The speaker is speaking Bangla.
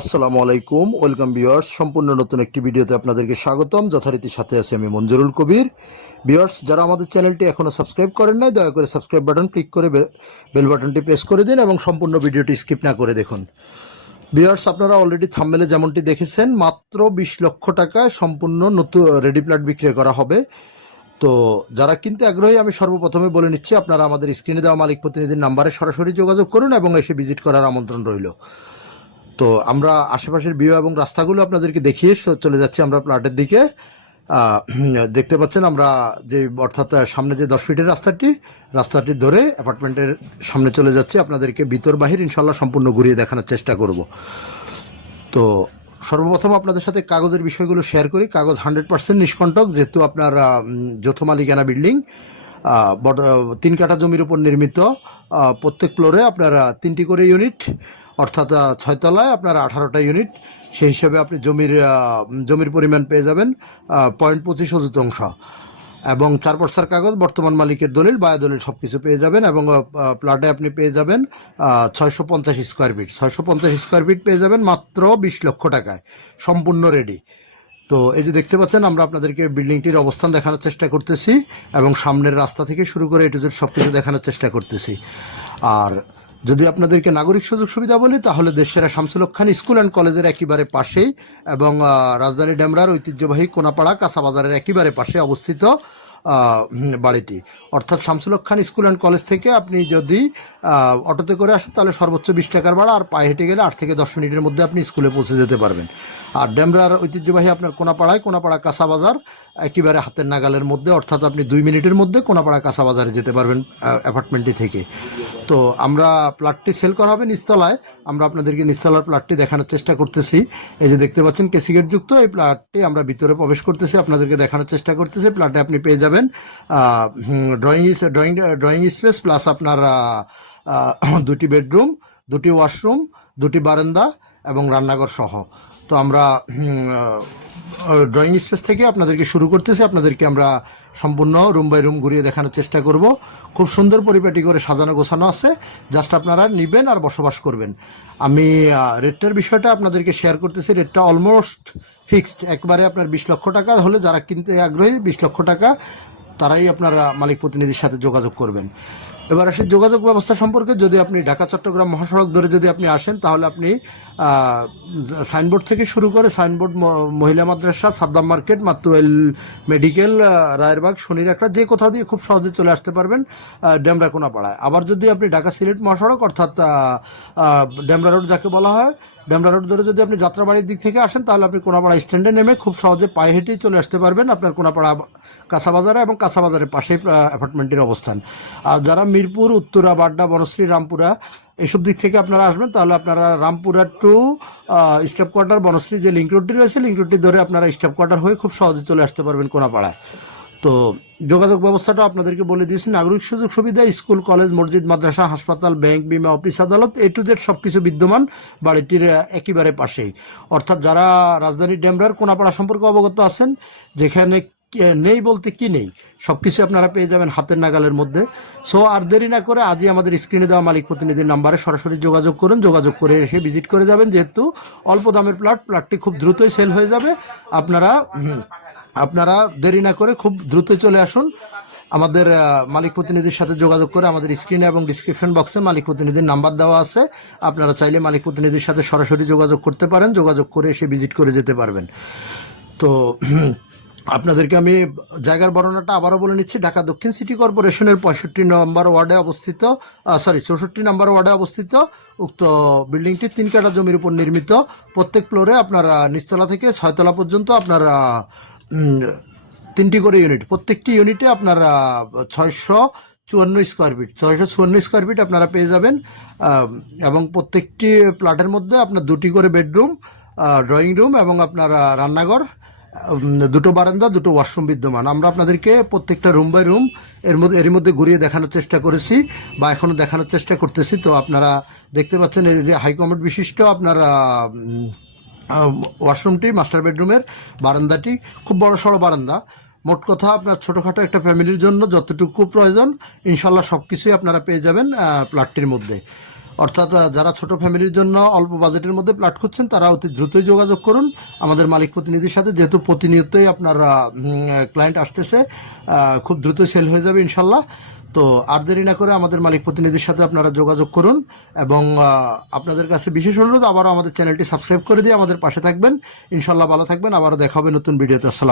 আসসালামু আলাইকুম, ওয়েলকাম ভিউয়ার্স। সম্পূর্ণ নতুন একটি ভিডিওতে আপনাদেরকে স্বাগতম। যথারীতি সাথে আছি আমি মঞ্জুরুল কবির। ভিউয়ার্স, যারা আমাদের চ্যানেলটি এখনও সাবস্ক্রাইব করেন নাই, দয়া করে সাবস্ক্রাইব বাটন ক্লিক করে বেল বাটনটি প্রেস করে দিন এবং সম্পূর্ণ ভিডিওটি স্কিপ না করে দেখুন। ভিউয়ার্স, আপনারা অলরেডি থাম্বনেলে যেমনটি দেখেছেন, মাত্র 20 লক্ষ টাকায় সম্পূর্ণ নতুন রেডি প্লট বিক্রি করা হবে। তো যারা কিনতে আগ্রহী, আমি সর্বপ্রথমে বলে নিচ্ছি, আপনারা আমাদের স্ক্রিনে দেওয়া মালিক প্রতিনিধির নাম্বারে সরাসরি যোগাযোগ করুন এবং এসে ভিজিট করার আমন্ত্রণ রইল। তো আমরা আশেপাশের ভিউ এবং রাস্তাগুলো আপনাদেরকে দেখিয়ে চলে যাচ্ছি আমরা প্লটের দিকে। দেখতে পাচ্ছেন আমরা যে, অর্থাৎ সামনে যে 10 ফিটের রাস্তাটি ধরে অ্যাপার্টমেন্টের সামনে চলে যাচ্ছি। আপনাদেরকে ভিতর বাহির ইনশাল্লাহ সম্পূর্ণ ঘুরিয়ে দেখানোর চেষ্টা করব। তো সর্বপ্রথম আপনাদের সাথে কাগজের বিষয়গুলো শেয়ার করি। কাগজ 100% নিষ্কণ্টক, যেহেতু আপনার যৌথ মালিকানা বিল্ডিং, 3 কাঠা জমির উপর নির্মিত। প্রত্যেক ফ্লোরে আপনার 3টি করে ইউনিট, অর্থাৎ 6 তলায় আপনার 18টা ইউনিট। সেই হিসাবে আপনি জমির পরিমাণ পেয়ে যাবেন 0.25 অযুতাংশ এবং 4 পর্সার কাগজ, বর্তমান মালিকের দলিল, বায়া দলিল সব কিছু পেয়ে যাবেন। এবং প্লটে আপনি পেয়ে যাবেন 650 স্কোয়ার ফিট। 650 স্কোয়ার ফিট পেয়ে যাবেন মাত্র 20 লক্ষ টাকায়, সম্পূর্ণ রেডি। তো এই যে দেখতে পাচ্ছেন, আমরা আপনাদেরকে বিল্ডিংটির অবস্থান দেখানোর চেষ্টা করতেছি এবং সামনের রাস্তা থেকে শুরু করে এ টু জেড সব কিছু দেখানোর চেষ্টা করতেছি। আর যদি আপনাদেরকে নাগরিক সুযোগ সুবিধা বলি, তাহলে দেশসেরা শামসুল হক খান স্কুল অ্যান্ড কলেজের একেবারে পাশেই এবং রাজধানী ডেমরার ঐতিহ্যবাহী কোনাপাড়া কাঁচা বাজারের একেবারে পাশে অবস্থিত বাড়িটি। অর্থাৎ শামসুল হক খান স্কুল অ্যান্ড কলেজ থেকে আপনি যদি অটোতে করে আসেন, তাহলে সর্বোচ্চ 20 টাকার ভাড়া, আর পায়ে হেঁটে গেলে 8 থেকে 10 মিনিটের মধ্যে আপনি স্কুলে পৌঁছে যেতে পারবেন। আর ডেমরার ঐতিহ্যবাহী আপনার কোনাপাড়া কাঁচা বাজার একেবারে হাতের নাগালের মধ্যে, অর্থাৎ আপনি 2 মিনিটের মধ্যে কোনাপাড়া কাঁচা বাজারে যেতে পারবেন অ্যাপার্টমেন্টটি থেকে। তো আমরা প্লটটি সেল করা হবে নিচতলায়। আমরা আপনাদেরকে নিচতলার প্লটটি দেখানোর চেষ্টা করতেছি। এই যে দেখতে পাচ্ছেন কেসি গেট যুক্ত এই প্লটটি আমরা ভিতরে প্রবেশ করতেছি, আপনাদেরকে দেখানোর চেষ্টা করতেছি। প্লটে আপনি পেয়ে যাবেন ড্রয়িং স্পেস প্লাস আপনার 2টি বেডরুম, 2টি ওয়াশরুম, 2টি বারান্দা এবং রান্নাঘর সহ। তো আমরা ড্রয়িং স্পেস থেকে আপনাদেরকে শুরু করতেছি। আপনাদেরকে আমরা সম্পূর্ণ রুম বাই রুম ঘুরিয়ে দেখানোর চেষ্টা করব। খুব সুন্দর পরিপাটি করে সাজানো গোছানো আছে, জাস্ট আপনারা নেবেন আর বসবাস করবেন। আমি রেটটার বিষয়টা আপনাদেরকে শেয়ার করতেছি। রেটটা অলমোস্ট ফিক্সড, একবারে আপনার 20 লক্ষ টাকা হলে যারা কিনতে আগ্রহী, 20 লক্ষ টাকা তারাই আপনারা মালিক প্রতিনিধির সাথে যোগাযোগ করবেন। এবার আসে যোগাযোগ ব্যবস্থা সম্পর্কে। যদি আপনি ঢাকা চট্টগ্রাম মহাসড়ক ধরে যদি আপনি আসেন, তাহলে আপনি সাইনবোর্ড থেকে শুরু করে সাইনবোর্ড, মহিলা মাদ্রাসা, সাদ্দাম মার্কেট, মাতুয়েল মেডিকেল, রায়েরবাগ, শনিরাকড়া, যে কোথাও দিয়ে খুব সহজে চলে আসতে পারবেন ডেমরা কোনাপাড়ায়। আবার যদি আপনি ঢাকা সিলেট মহাসড়ক, অর্থাৎ ডেমরা রোড যাকে বলা হয়, ডেমরা রোড ধরে যদি আপনি যাত্রাবাড়ির দিক থেকে আসেন, তাহলে আপনি কোনাপাড়া স্ট্যান্ডে নেমে খুব সহজে পায়ে হেঁটেই চলে আসতে পারবেন আপনার কোনাপাড়া কাঁচা বাজারে, এবং কাঁচা বাজারের পাশেই অ্যাপার্টমেন্টের অবস্থান। আর যারা মিরপুর, উত্তরা, বাড্ডা, বনশ্রী, রামপুরা এইসব দিক থেকে আপনারা আসবেন, তাহলে আপনারা Rampura to staff quarter, Banasree যে লিঙ্ক রোডটি রয়েছে, লিঙ্ক রোডটি ধরে আপনারা স্টাফ কোয়ার্টার হয়ে খুব সহজে চলে আসতে পারবেন কোনাপাড়ায়। তো যোগাযোগ ব্যবস্থাটা আপনাদেরকে বলে দিয়েছি। নাগরিক সুযোগ সুবিধা, স্কুল, কলেজ, মসজিদ, মাদ্রাসা, হাসপাতাল, ব্যাংক, বিমা অফিস, আদালত, এ টু জেড সব কিছু বিদ্যমান বাড়িটির একেবারে পাশেই। অর্থাৎ যারা রাজধানী ডেমরার কোনাপাড়া সম্পর্কে অবগত আছেন, যেখানে নেই বলতে কি নেই, সব কিছু আপনারা পেয়ে যাবেন হাতের নাগালের মধ্যে। সো আর দেরি না করে আজই আমাদের স্ক্রিনে দেওয়া মালিক প্রতিনিধির নাম্বারে সরাসরি যোগাযোগ করুন। যোগাযোগ করে এসে ভিজিট করে যাবেন। যেহেতু অল্প দামের প্লটটি খুব দ্রুতই সেল হয়ে যাবে। আপনারা দেরি না করে খুব দ্রুতই চলে আসুন। আমাদের মালিক প্রতিনিধির সাথে যোগাযোগ করে আমাদের স্ক্রিনে এবং ডিসক্রিপশন বক্সে মালিক প্রতিনিধির নাম্বার দেওয়া আছে। আপনারা চাইলে মালিক প্রতিনিধির সাথে সরাসরি যোগাযোগ করতে পারেন। যোগাযোগ করে এসে ভিজিট করে যেতে পারবেন। তো আপনাদেরকে আমি জায়গার বর্ণনাটা আবারও বলে নিচ্ছি। ঢাকা দক্ষিণ সিটি কর্পোরেশনের 65 নম্বর ওয়ার্ডে অবস্থিত, 64 নম্বর ওয়ার্ডে অবস্থিত উক্ত বিল্ডিংটি 3 কাঠা জমির উপর নির্মিত। প্রত্যেক ফ্লোরে আপনার নিচতলা থেকে 6 তলা পর্যন্ত আপনার 3টি করে ইউনিট। প্রত্যেকটি ইউনিটে আপনার 654 স্কোয়ার ফিট, 654 স্কোয়ার ফিট আপনারা পেয়ে যাবেন। এবং প্রত্যেকটি প্লটের মধ্যে আপনার 2টি করে বেডরুম, ড্রয়িং রুম এবং আপনার রান্নাঘর, 2টো বারান্দা, 2টো ওয়াশরুম বিদ্যমান। আমরা আপনাদেরকে প্রত্যেকটা রুম বাই রুম এর মধ্যে ঘুরিয়ে দেখানোর চেষ্টা করেছি বা এখনও দেখানোর চেষ্টা করতেছি। তো আপনারা দেখতে পাচ্ছেন এই যে হাইকমোড বিশিষ্ট আপনার ওয়াশরুমটি, মাস্টার বেডরুমের বারান্দাটি খুব বড় সড়ো বারান্দা। মোট কথা আপনার ছোটোখাটো একটা ফ্যামিলির জন্য যতটুকু প্রয়োজন ইনশাল্লাহ সব কিছুই আপনারা পেয়ে যাবেন প্লটটির মধ্যে। অর্থাৎ যারা ছোট ফ্যামিলির জন্য অল্প বাজেটের মধ্যে প্লট খুঁজছেন তারা অতি দ্রুতই যোগাযোগ করুন আমাদের মালিক প্রতিনিধির সাথে, যেহেতু প্রতিনিয়তই আপনার ক্লায়েন্ট আসতেছে, খুব দ্রুত সেল হয়ে যাবে ইনশাল্লাহ। তো আর দেরি না করে আমাদের মালিক প্রতিনিধির সাথে আপনারা যোগাযোগ করুন এবং আপনাদের কাছে বিশেষ অনুরোধ, আবারও আমাদের চ্যানেলটি সাবস্ক্রাইব করে দিয়ে আমাদের পাশে থাকবেন। ইনশাল্লাহ ভালো থাকবেন, আবারও দেখা হবে নতুন ভিডিওতে। আসসালাম।